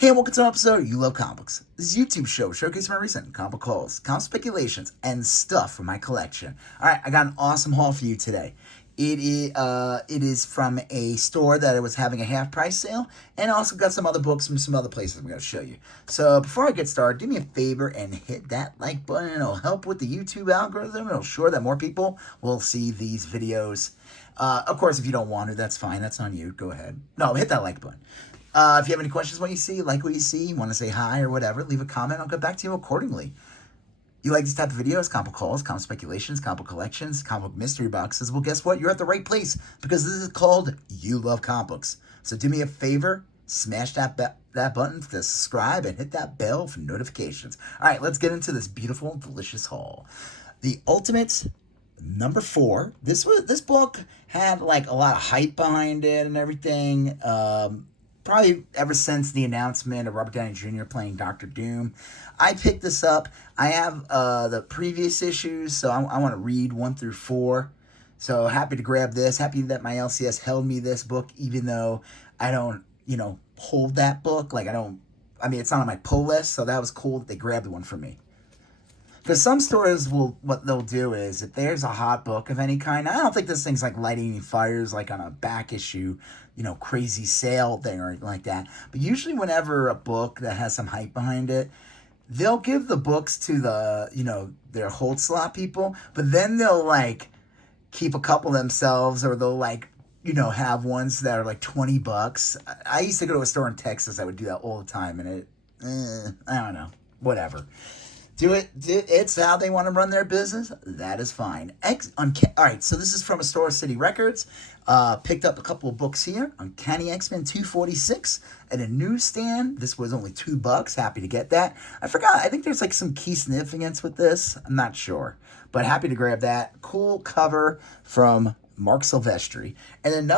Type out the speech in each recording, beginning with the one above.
Hey, and welcome to an episode of You Love Comics. This is a YouTube show showcasing my recent comic hauls, comic speculations, and stuff from my collection. Alright, I got an awesome haul for you today. It is from a store that was having a half price sale, and also got some other books from some other places I'm going to show you. So before I get started, do me a favor and hit that like button. It'll help with the YouTube algorithm. It'll ensure that more people will see these videos. Of course, if you don't want to, that's fine. That's on you. Go ahead. No, hit that like button. If you have any questions what you see, like what you see, want to say hi or whatever, leave a comment. I'll get back to you accordingly. You like these type of videos, comic hauls, comic speculations, comic collections, comic mystery boxes? Well, guess what? You're at the right place because this is called You Love Comics. So do me a favor, smash that button to subscribe and hit that bell for notifications. All right, let's get into this beautiful, delicious haul. The Ultimate number 4. This book had like a lot of hype behind it and everything. Probably ever since the announcement of Robert Downey Jr. playing Doctor Doom. I picked this up. I have the previous issues, so I want to read 1 through 4. So happy to grab this. Happy that my LCS held me this book, even though I don't, hold that book. It's not on my pull list, so that was cool that they grabbed one for me. Because some stores what they'll do is, if there's a hot book of any kind, I don't think this thing's like lighting any fires like on a back issue, crazy sale thing or anything like that. But usually whenever a book that has some hype behind it, they'll give the books to the, their hold slot people, but then they'll like keep a couple themselves, or they'll like, have ones that are like $20. I used to go to a store in Texas. I would do that all the time, and I don't know, whatever. Do it. It's how they want to run their business. That is fine. All right, so this is from Astoria City Records. Picked up a couple of books here. Uncanny X-Men 246 at a newsstand. This was only $2. Happy to get that. I forgot. I think there's like some key significance with this. I'm not sure, but happy to grab that. Cool cover from Mark Silvestri. And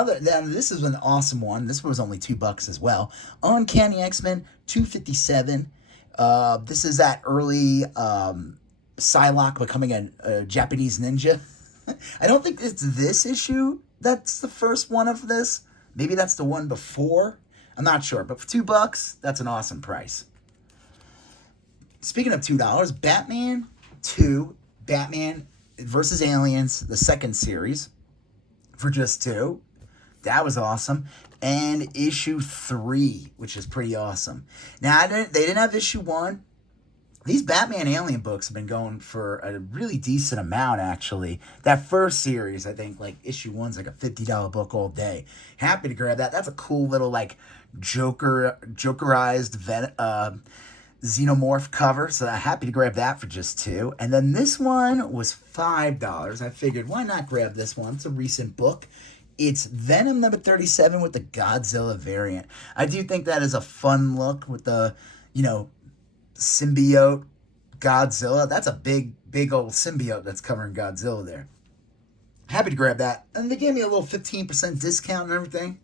this is an awesome one. This was only $2 as well. Uncanny X-Men 257. This is that early Psylocke becoming a Japanese ninja. I don't think it's this issue that's the first one of this. Maybe that's the one before. I'm not sure. But for $2, that's an awesome price. Speaking of $2, Batman 2, Batman versus Aliens, the second series, for just $2. That was awesome. And issue 3, which is pretty awesome. Now, they didn't have issue 1. These Batman Alien books have been going for a really decent amount, actually. That first series, I think, like, issue 1's like a $50 book all day. Happy to grab that. That's a cool little, like, Jokerized Xenomorph cover. So I'm happy to grab that for just $2. And then this one was $5. I figured, why not grab this one? It's a recent book. It's Venom number 37 with the Godzilla variant. I do think that is a fun look with the, symbiote Godzilla. That's a big old symbiote that's covering Godzilla there. Happy to grab that. And they gave me a little 15% discount and everything.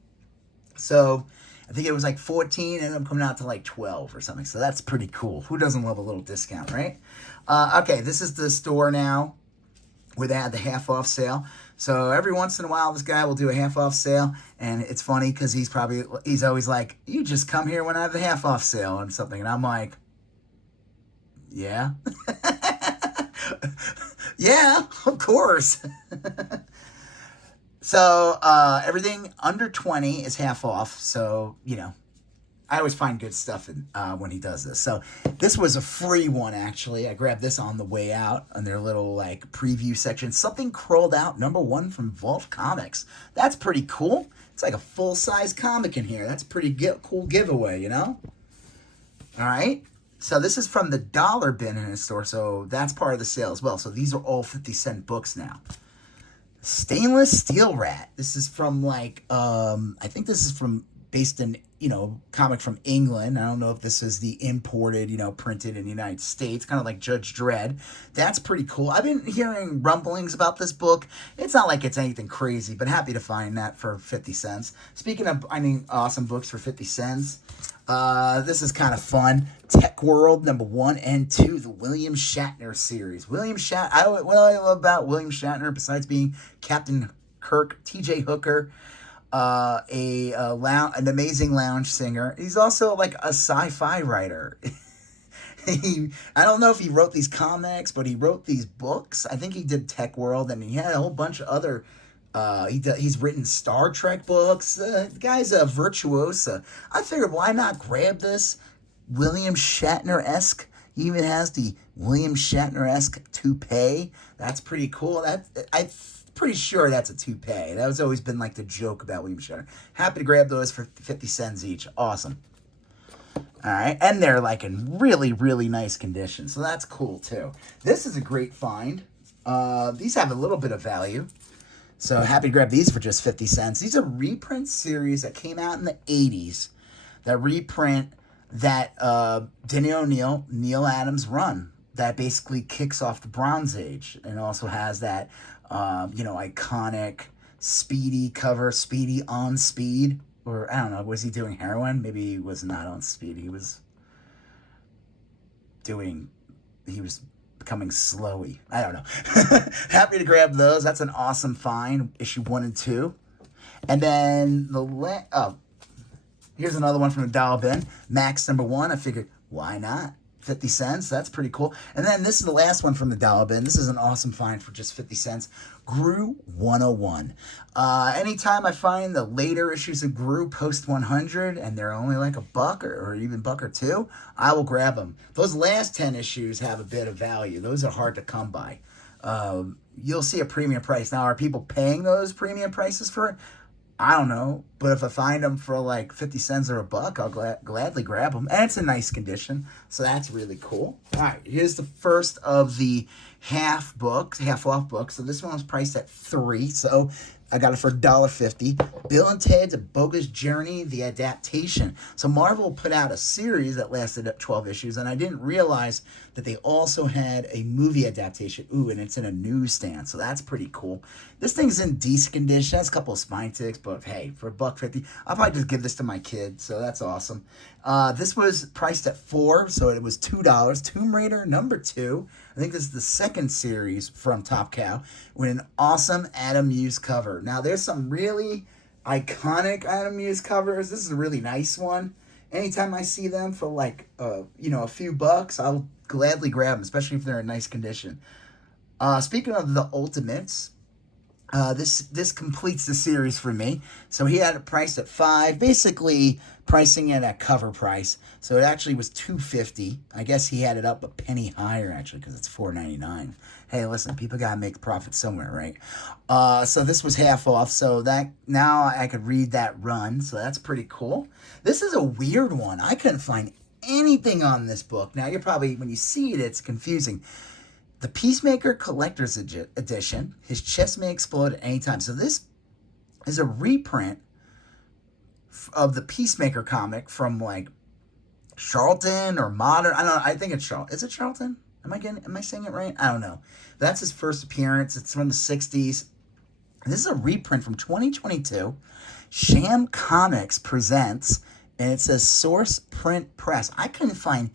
So I think it was like 14 and I'm coming out to like 12 or something. So that's pretty cool. Who doesn't love a little discount, right? Okay, this is the store now where they had the half off sale. So every once in a while, this guy will do a half off sale, and it's funny because he's always like, "You just come here when I have the half off sale and something," and I'm like, "Yeah, yeah, of course." So everything under 20 is half off. So I always find good stuff when he does this. So this was a free one, actually. I grabbed this on the way out on their little like preview section. Something Crawled Out, number 1 from Vault Comics. That's pretty cool. It's like a full-size comic in here. That's a pretty cool giveaway, All right. So this is from the dollar bin in the store. So that's part of the sale as well. So these are all 50-cent books now. Stainless Steel Rat. This is from like, I think this is based in, comic from England. I don't know if this is the imported, printed in the United States, kind of like Judge Dredd. That's pretty cool. I've been hearing rumblings about this book. It's not like it's anything crazy, but happy to find that for 50 cents. Speaking of, awesome books for 50 cents, this is kind of fun. Tech World, number 1 and 2, the William Shatner series. What I love about William Shatner, besides being Captain Kirk, T.J. Hooker, an amazing lounge singer. He's also like a sci-fi writer. I don't know if he wrote these comics, but he wrote these books. I think he did Tech World, and he had a whole bunch of other. He's written Star Trek books. The guy's a virtuoso. I figured, why not grab this William Shatner-esque? He even has the William Shatner-esque toupee. That's pretty cool. I'm pretty sure that's a toupee. That has always been like the joke about William Shatner. Happy to grab those for 50 cents each. Awesome. All right, and they're like in really, really nice condition, so that's cool too. This is a great find. These have a little bit of value, so happy to grab these for just 50 cents. These are reprint series that came out in the 80s that reprint that Denny O'Neil, Neil Adams run that basically kicks off the Bronze Age, and also has that iconic Speedy cover, Speedy on Speed. Or, I don't know, was he doing heroin? Maybe he was not on speed. He was becoming slowy. I don't know. Happy to grab those. That's an awesome find. Issue 1 and 2. And then here's another one from the dollar bin. Max #1. I figured, why not? 50 cents. That's pretty cool. And then this is the last one from the dollar bin. This is an awesome find for just 50 cents. Gru 101. Anytime I find the later issues of Gru post 100 and they're only like $1 or even $1 or $2, I will grab them. Those last 10 issues have a bit of value. Those are hard to come by. You'll see a premium price. Now, are people paying those premium prices for it? I don't know, but if I find them for like 50 cents or $1, I'll gladly grab them. And it's in nice condition, so that's really cool. All right, here's the first of the half off books. So this one was priced at $3, so I got it for $1.50. Bill and Ted's A Bogus Journey, the adaptation. So Marvel put out a series that lasted 12 issues, and I didn't realize that they also had a movie adaptation. Ooh, and it's in a newsstand, so that's pretty cool. This thing's in decent condition. It has a couple of spine ticks, but hey, for $1.50, I'll probably just give this to my kid, so that's awesome. This was priced at $4, so it was $2. Tomb Raider #2. I think this is the second series from Top Cow with an awesome Adam Hughes cover. Now, there's some really iconic Adam Hughes covers. This is a really nice one. Anytime I see them for like, a few bucks, I'll gladly grab them, especially if they're in nice condition. Speaking of the Ultimates, this completes the series for me. So he had it priced at $5, basically pricing it at cover price. So it actually was $2.50. I guess he had it up a penny higher actually because it's $4.99. Hey, listen, people gotta make profit somewhere, right? So this was half off. So that now I could read that run. So that's pretty cool. This is a weird one. I couldn't find anything on this book. Now you're probably, when you see it, it's confusing. The Peacemaker Collector's Edition. His chest may explode at any time. So this is a reprint of the Peacemaker comic from like Charlton or Modern. I don't know. I think it's Charlton. Is it Charlton? Am I saying it right? I don't know. That's his first appearance. It's from the 60s. This is a reprint from 2022. Sham Comics presents, and it says Source Print Press. I couldn't find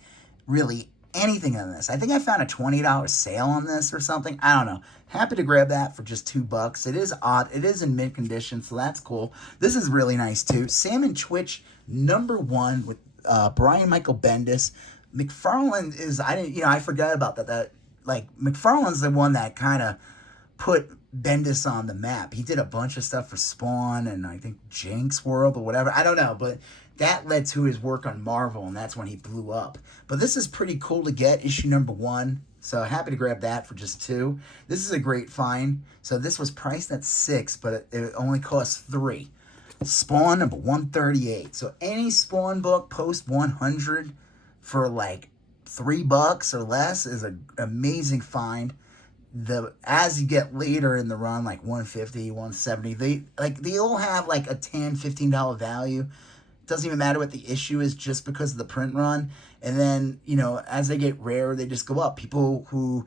really anything on this. I think I found a $20 sale on this or something. I don't know. Happy to grab that for just $2. It is odd. It is in mint condition, so that's cool. This is really nice too. Sam and Twitch #1 with Brian Michael Bendis. McFarlane is, I forgot about that. That like McFarlane's the one that kind of put Bendis on the map. He did a bunch of stuff for Spawn and I think Jenks World or whatever. I don't know, but that led to his work on Marvel, and that's when he blew up. But this is pretty cool to get, issue #1. So happy to grab that for just $2. This is a great find. So this was priced at $6, but it only cost $3. Spawn #138. So any Spawn book post 100 for like $3 or less is an amazing find. As you get later in the run, like 150, 170, they all have like a $10, $15 value. Doesn't even matter what the issue is just because of the print run. And then, as they get rarer, they just go up. People who,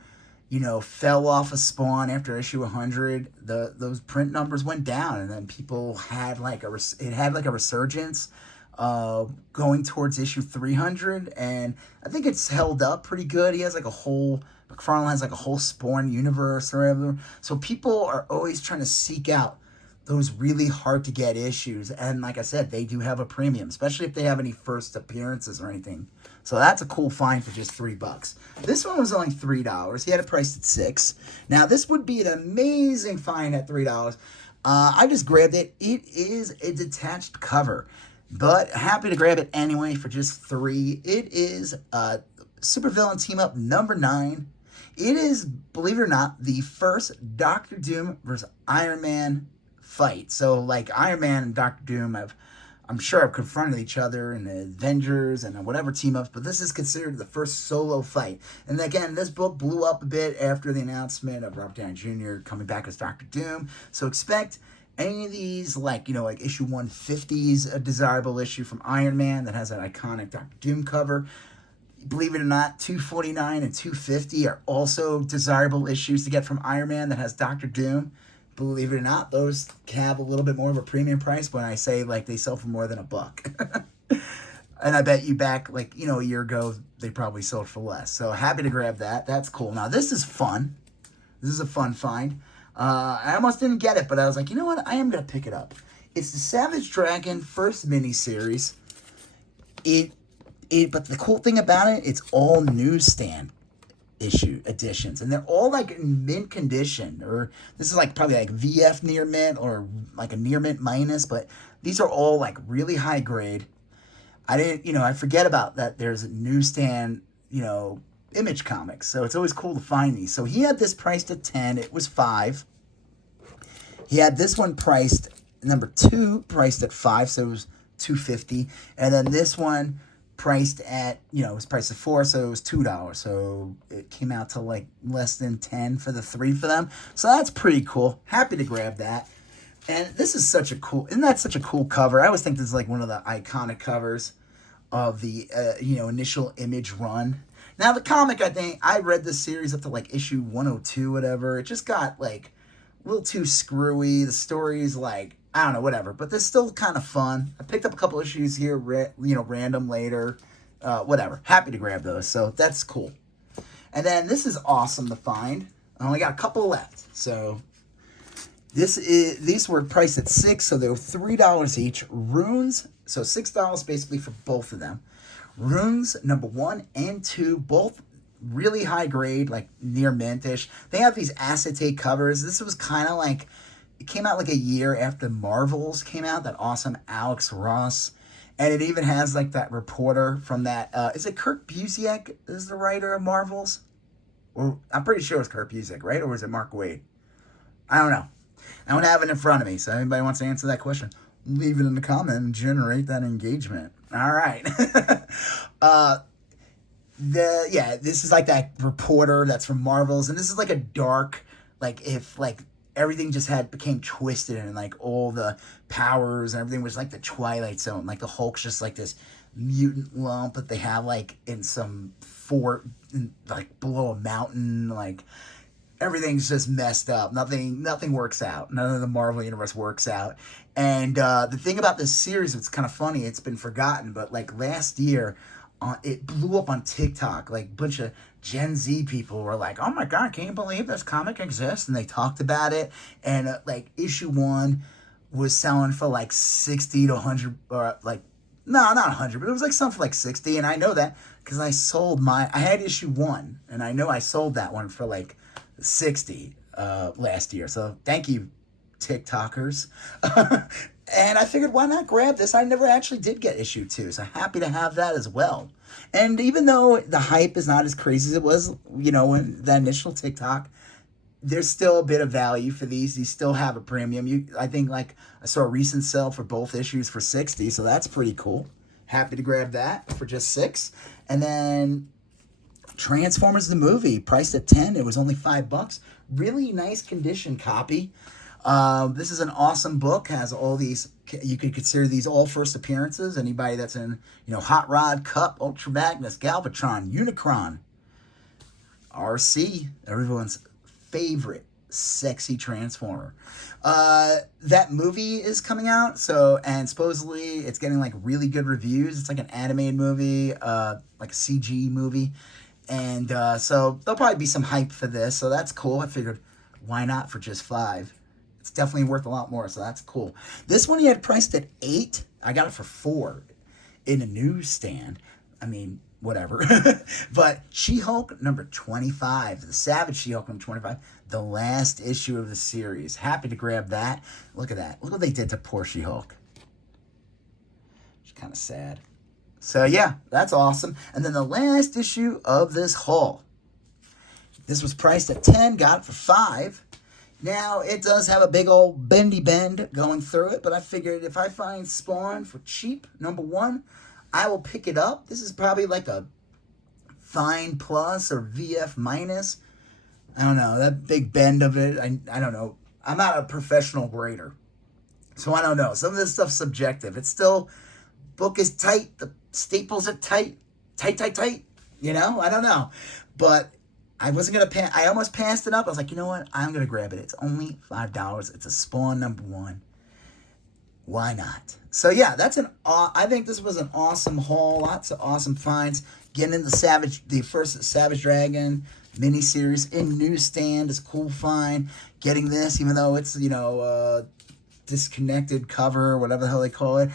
fell off of Spawn after issue 100, those print numbers went down. And then people had like a resurgence going towards issue 300. And I think it's held up pretty good. He has like McFarlane has like a whole Spawn universe or whatever. So people are always trying to seek out those really hard to get issues. And like I said, they do have a premium, especially if they have any first appearances or anything. So that's a cool find for just $3. This one was only $3. He had it priced at $6. Now this would be an amazing find at $3. I just grabbed it. It is a detached cover, but happy to grab it anyway for just $3. It is Supervillain Team Up number 9. It is, believe it or not, the first Doctor Doom versus Iron Man fight. So, like, Iron Man and Doctor Doom I'm sure have confronted each other in the Avengers and whatever team-ups, but this is considered the first solo fight. And again, this book blew up a bit after the announcement of Robert Downey Jr. coming back as Doctor Doom. So expect any of these, like, like issue 150's a desirable issue from Iron Man that has that iconic Doctor Doom cover. Believe it or not, 249 and 250 are also desirable issues to get from Iron Man that has Doctor Doom. Believe it or not, those have a little bit more of a premium price when I say, like, they sell for more than $1. And I bet you back, like, a year ago, they probably sold for less. So happy to grab that. That's cool. Now, this is fun. This is a fun find. I almost didn't get it, but I was like, you know what? I am going to pick it up. It's the Savage Dragon first miniseries. But the cool thing about it, it's all newsstand issue editions, and they're all like in mint condition, or this is like probably like VF near mint or like a near mint minus, but these are all like really high grade. I didn't, I forget about that. There's a newsstand, Image Comics, so it's always cool to find these. So he had this priced at 10. It was 5. He had this one priced number 2 priced at 5, so it was $2.50, and then this one priced at, it was priced at 4, so it was $2. So it came out to like less than 10 for the 3 for them. So that's pretty cool. Happy to grab that. And this is isn't that such a cool cover? I always think this is like one of the iconic covers of the, initial Image run. Now the comic, I think, I read this series up to like issue 102, whatever. It just got like a little too screwy. The story's like, I don't know, whatever. But they're still kind of fun. I picked up a couple issues here, random later. Whatever. Happy to grab those. So that's cool. And then this is awesome to find. I only got a couple left. So these were priced at $6, so they were $3 each. Runes, so $6 basically for both of them. Runes number 1 and 2, both really high grade, like near mintish. They have these acetate covers. This was kind of like, it came out like a year after Marvels came out, that awesome Alex Ross. And it even has like that reporter from that, is it Kurt Busiek is the writer of Marvels? Or I'm pretty sure it's Kurt Busiek, right? Or was it Mark Waid? I don't know. I don't have it in front of me, so if anybody wants to answer that question, leave it in the comment and generate that engagement. All right. This is like that reporter that's from Marvels, and this is like a dark, like if like everything just became twisted and like all the powers and everything was like the Twilight Zone. Like the Hulk's just like this mutant lump that they have like in some fort, like below a mountain, like everything's just messed up. Nothing works out. None of the Marvel Universe works out. And the thing about this series, it's kind of funny, it's been forgotten, but like last year, it blew up on TikTok. Like a bunch of Gen Z people were like, oh my God, can you believe this comic exists? And they talked about it. And like issue 1 was selling for like 60 to 100, or like, no, not 100, but it was like something for like 60. And I know that because I had issue 1, and I know I sold that one for like 60 last year. So thank you, TikTokers. And I figured, why not grab this? I never actually did get issue 2, so happy to have that as well. And even though the hype is not as crazy as it was, in the initial TikTok, there's still a bit of value for these. These still have a premium. I think like I saw a recent sale for both issues for 60, so that's pretty cool. Happy to grab that for just 6. And then Transformers the movie, priced at 10. It was only $5. Really nice condition copy. This is an awesome book. Has all these, you could consider these all first appearances. Anybody that's in, Hot Rod, Cup, Ultra Magnus, Galvatron, Unicron, RC, everyone's favorite sexy Transformer. That movie is coming out, and supposedly it's getting like really good reviews. It's like an animated movie, like a CG movie. And so there'll probably be some hype for this, so that's cool. I figured, why not for just $5? it's definitely worth a lot more, so that's cool. This one he had priced at $8. I got it for $4 in a newsstand. I mean, whatever. But She-Hulk number 25, the Savage She-Hulk number 25, the last issue of the series. Happy to grab that. Look at that. Look what they did to poor She-Hulk. It's kind of sad. So yeah, that's awesome. And then the last issue of this haul. This was priced at $10, got it for $5. Now, it does have a big old bendy bend going through it, but I figured if I find Spawn for cheap, number 1, I will pick it up. This is probably like a Fine Plus or VF Minus. I don't know, that big bend of it, I don't know. I'm not a professional grader, so I don't know. Some of this stuff's subjective. It's still, book is tight, the staples are tight, tight. You know, I don't know. But I wasn't going to I almost passed it up. I was like, you know what? I'm going to grab it. It's only $5. It's a Spawn number 1. Why not? So yeah, I think this was an awesome haul. Lots of awesome finds. Getting in the first Savage Dragon miniseries in newsstand is a cool find. Getting this, even though it's, disconnected cover, whatever the hell they call it.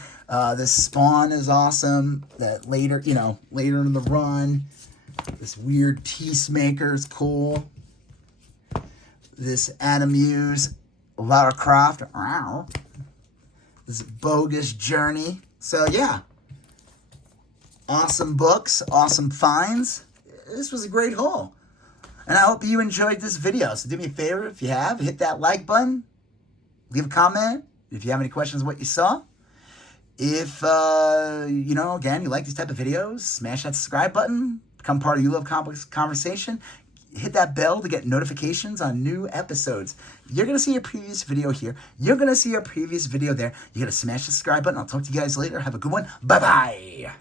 This Spawn is awesome. That later in the run. This weird Peacemaker is cool. This Adam Hughes, Lara Croft. This Bogus Journey. So yeah. Awesome books. Awesome finds. This was a great haul. And I hope you enjoyed this video. So do me a favor, if you have, hit that like button. Leave a comment if you have any questions on what you saw. If, again, you like these type of videos, smash that subscribe button. Become part of You Love Comics Conversation. Hit that bell to get notifications on new episodes. You're going to see a previous video here. You're going to see a previous video there. You're going to smash the subscribe button. I'll talk to you guys later. Have a good one. Bye-bye.